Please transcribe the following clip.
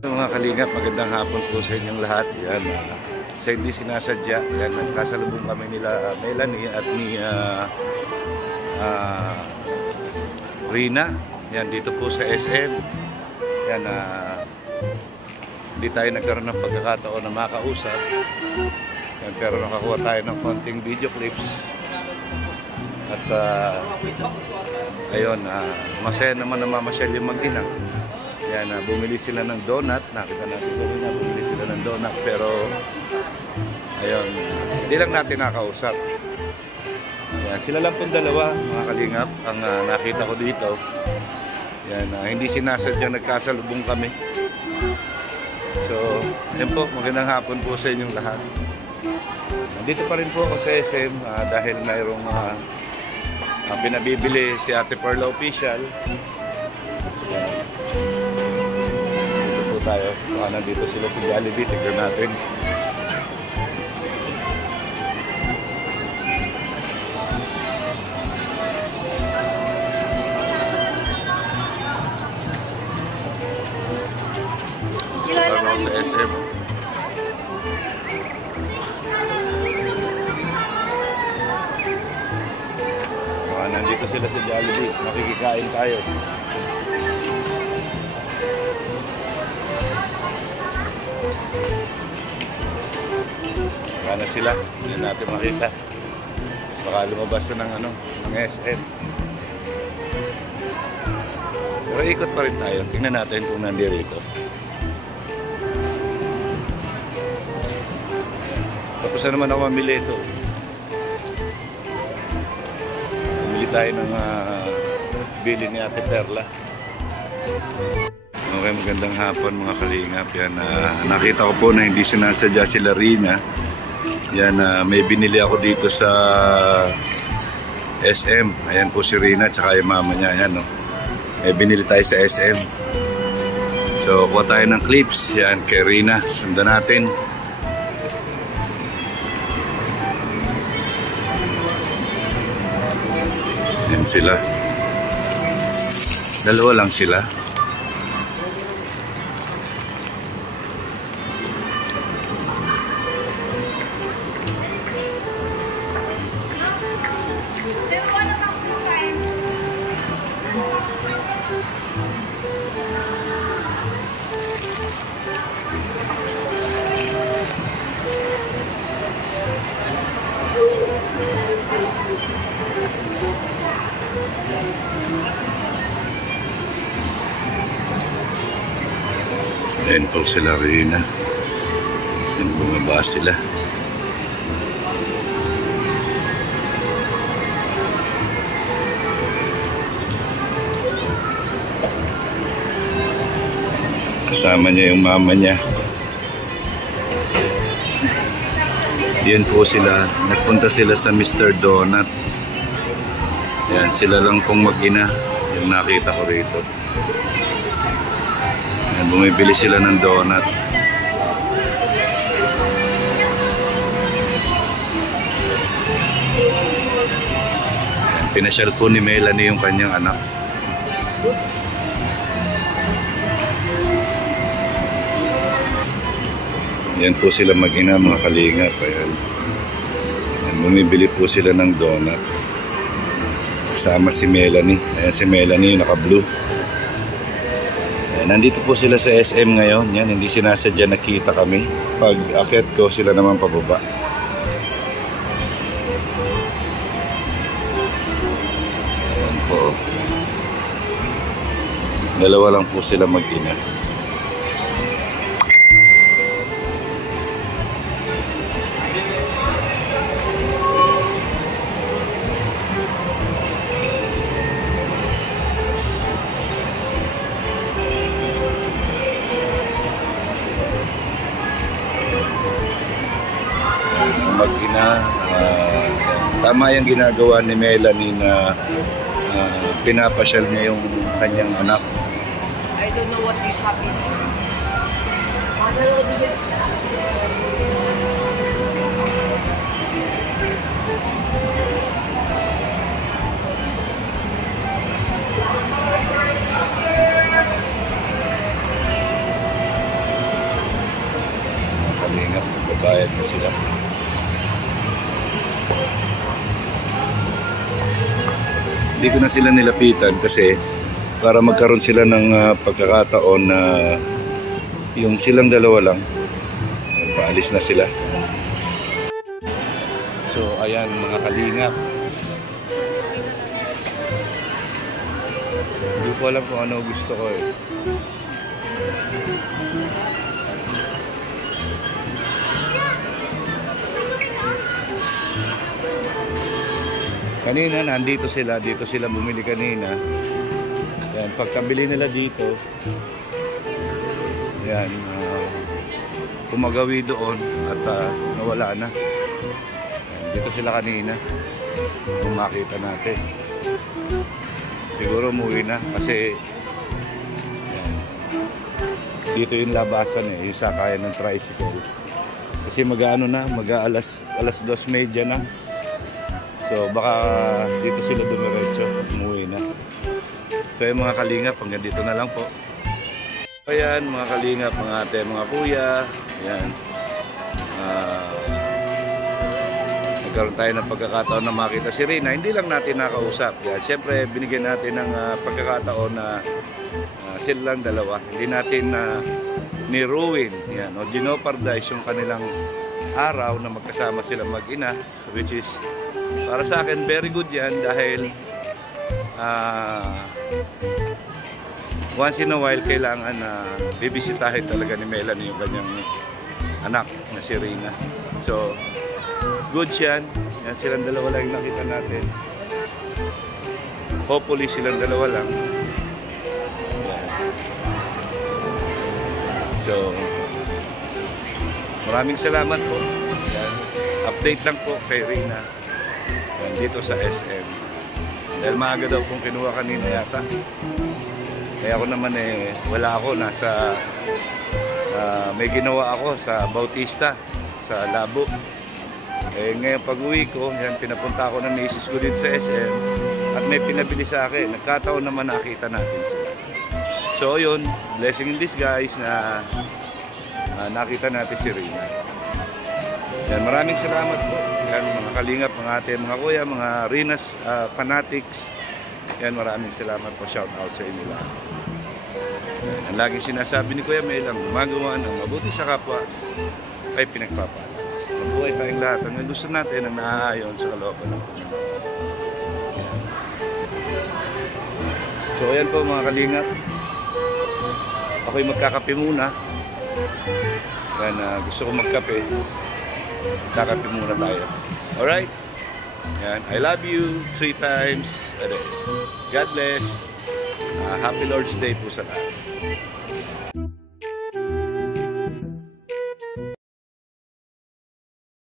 Mga kalingap, magandang hapon po sa inyong lahat. Yan, sa hindi sinasadya, yan, nagkasalubong kami nila Melanie at ni Rina. Yan, dito po sa SM. Yan, hindi tayo nagkaroon ng pagkakataon na makausap. Yan, pero nakakuha tayo ng konting video clips. At ayun, masaya naman na mamasyal yung mag-ina. Yan, bumili sila ng donut. Nakita natin ko rin na bumili sila ng donut. Pero, ayun, hindi lang natin nakausap. Yan, sila lang pong dalawa, mga kalingap, ang nakita ko dito. Yan, hindi sinasadyang nagkasalubong kami. So, yan po, magandang hapon po sa inyong lahat. Nandito pa rin po ako sa SM dahil mayroong pinabibili si Ate Perla Official. Yan. Tayo. Nandito sila sa Jollibee. Tignan natin. Parang sa SM. Nandito sila sa Jollibee. Makikikain tayo. Sana sila, hindi natin makita. Baka lumabas na ng SM. Pero ikot pa rin tayo. Tingnan natin kung nandirito. Tapos na naman ako mamili ito. Mamili tayo ng bili ni Ate Perla. Okay, magandang hapon mga kalingap. Yan, nakita ko po na hindi sinasadya sila Rina. Yan, may binili ako dito sa SM. Ayan po si Rina at saka yung mama niya. Ayan, no? May binili tayo sa SM. So, kuha tayo ng clips. Yan, kay Rina. Sundan natin. Yan sila. Dalawa lang sila. Ayan po sila Rina. Ayan, bumaba sila. Kasama niya yung mama niya. Ayan po sila. Nagpunta sila sa Mr. Donut. Ayan, sila lang pong mag-ina. Yung nakita ko rito. Bumibili sila ng donut. Pinasyal po ni Melanie yung kanyang anak. Yan po sila mag-ina mga kalingap. Ayan. Bumibili po sila ng donut. Kasama si Melanie. Ayan si Melanie yung naka-blue. Nandito po sila sa SM ngayon. Yan, hindi sinasadya nakita kami. Pag akyat ko, sila naman pababa. Yan po. Dalawa lang po sila mag-ina. Mag-ina, tama yung ginagawa ni Melanie na pinapasyal niya yung kanyang anak. I don't know what is happening. magbabayad na sila. Hindi ko na sila nilapitan kasi para magkaroon sila ng pagkakataon na yung silang dalawa lang, paalis na sila. So ayan mga kalingap, hindi ko alam kung ano gusto ko eh. Kanina nandito sila, dito sila bumili kanina. Yan, pagkabili nila dito, yan, kumagawi doon at nawala na. Yan, dito sila kanina, kung makita natin. Siguro umuwi na kasi yan, dito yung labasan eh, yung sakayan ng tricycle. Kasi mag-ano na, alas 2:30 na. So baka dito sila dumiretso, umuwi na. So yung mga kalingap, hanggang dito na lang po. Ayan mga kalingap, mga ate, mga kuya. Ayan. Nagkaroon tayo ng pagkakataon na makita si Rina. Hindi lang natin nakausap. Yan. Siyempre binigyan natin ng pagkakataon na sila lang dalawa. Hindi natin ni-ruin yan, o ginopardize yung kanilang araw na magkasama sila mag-ina, which is para sa akin very good yan dahil once in a while kailangan na bibisitahin talaga ni Melanie yung kanyang anak na si Rina. So good yan, yan silang dalawa lang yung nakita natin. Hopefully silang dalawa lang. So maraming salamat po. Yan. Update lang po kay Rina. Yan, dito sa SM. Dahil maaga daw kung kinuha kanina yata. Kaya ako naman eh, wala ako. May ginawa ako sa Bautista, sa Labo. Eh, ngayon pag uwi ko, yan, pinapunta ako ng misis ko dito sa SM. At may pinabili sa akin. Nagkataon naman nakita natin sila. So yun, blessing in disguise na nakita natin si Rina. Yan, maraming salamat po. Yan, mga kalingap, mga ate, mga kuya, mga Rina's fanatics. Yan, maraming salamat po. Shout out sa inyo lahat. Yan, ang laging sinasabi ni Kuya Mel, ang gumagawa ng mabuti sa kapwa ay pinagpapala. Mabuhay tayong lahat. Ang gusto natin ang naaayon sa kalooban ng Panginoon. So ayan po mga kalingap. Ako'y magkakape muna. Yan, gusto ko magkape. Kakape muna tayo. Alright? Yan. I love you 3 times a day. God bless. Happy Lord's Day po sa lahat.